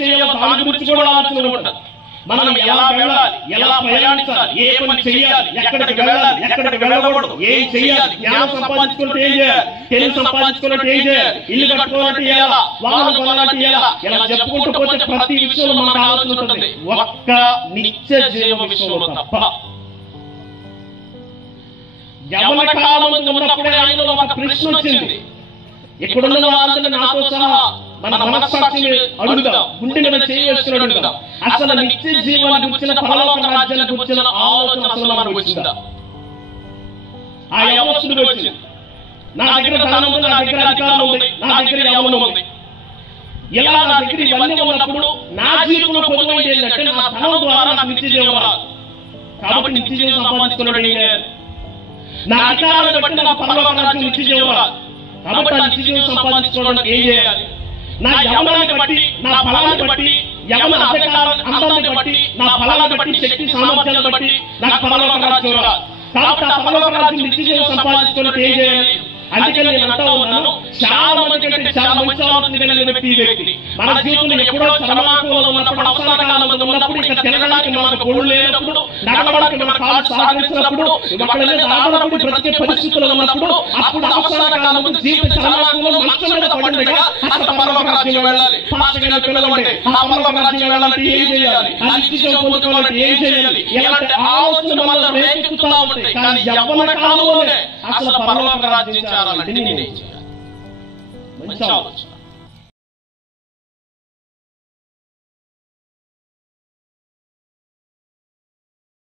చేయాలో దాని గురించి కూడా ఆలోచన ఉంటుంది. మనం ఎలా వెళ్ళాలి, ఎలా ప్రయాణించాలి, ఏ పని చేయాలి, ఎక్కడికి వెళ్ళాలి, ఎక్కడికి వెళ్ళకూడదు, ఏం చేయాలి, జ్ఞానం సంపాదించుకుంటే ఏం చేయాలి, తెలివి సంపాదించుకున్నట్టు ఏం చేయాలి, ఇల్లు కట్టుకోవాలంటే ఎలా, వాహనం కొనాలంటే ఎలా, ఇలా చెప్పుకుంటూ పోతే ప్రతి విషయంలో మనకు ఆలోచన ఉంటుంది. ఒక్క నిత్య జీవ విషయంలో తప్ప. యవన కాలం ఉన్నప్పుడే ఆయనలో ఒక ప్రశ్న వచ్చింది. ఇక్కడున్న వాళ్ళందరినీ నాతో సహా మన మనస్సాక్షిని అడుగుదాం, గుండె మీద చేయవలసిన అడుగుదాం. అసలు నిత్య జీవాన్ని గురించిన పరలోక రాజ్యాన్ని గురించిన ఆలోచన అసలు మనకు వచ్చిందా? ఆ యవనస్తుడికి వచ్చింది. నా దగ్గర ధనం ఉంది, నా దగ్గర అధికారం ఉంది, నా దగ్గర యవనం ఉంది, ఇలా నా దగ్గర ఇవన్నీ ఉన్నప్పుడు నా జీవితంలో పొందుతుంది ఏంటంటే నా ధనం ద్వారా నాకు నిత్య జీవం రాదు. కాబట్టి నిత్య జీవం సంపాదించుకున్నాడు ఏం చేయాలి? నా అధికారాన్ని బట్టి నాకు పరలోక రాజ్యం నిత్య జీవం రాదు. కాబట్టి ఆ నిత్య జీవం సంపాదించుకోవడానికి ఏం చేయాలి? నా యవనాన్ని బట్టి, నా ఫలాన్ని బట్టి, యవన అందాన్ని బట్టి, నా ఫలాన్ని బట్టి, శక్తి సామర్థ్యాన్ని బట్టి నాకు పరలోక రాజ్యం రాదు. కాబట్టి ఆ పరలోక రాజ్యం నిత్య జీవం సంపాదించుకోవడానికి ఏం చేయాలి? అందుకని నేను అంటా ఉన్నాను, చాలా మంది కంటే చాలా మంచి ఆలోచన కలిగిన వ్యక్తి వ్యక్తి మన జీవితంలో ఎప్పుడో చరమాకంలో ఉన్నప్పుడు, అవసర కాలంలో ఉన్నప్పుడు, ఇక తినడానికి మనకు గొడుగు లేనప్పుడు, నడవడానికి మన కాలు సహకరించినప్పుడు, ఆధారపడి బ్రతికే పరిస్థితుల్లో ఉన్నప్పుడు, అప్పుడు అవసర కాలంలో జీవిత చరమాకంలో మంచం మీద పడుండగా అసలు పరలోక రాజ్యం వెళ్ళాలి, పాస్టర్ పిల్లలంటే ఆ పరలోక రాజ్యం వెళ్ళాలంటే ఏం చేయాలి, ఆ నిత్య పొందుకోవాలంటే ఏం చేయాలి, ఇలాంటి ఆలోచన మనలో రేకెత్తుతా ఉంటాయి. కానీ యవ్వన కాలంలోనే అసలు పరలోక రాజ్యం చేయాలంటే నేనేం చేయాలి? మంచి ఆలోచన.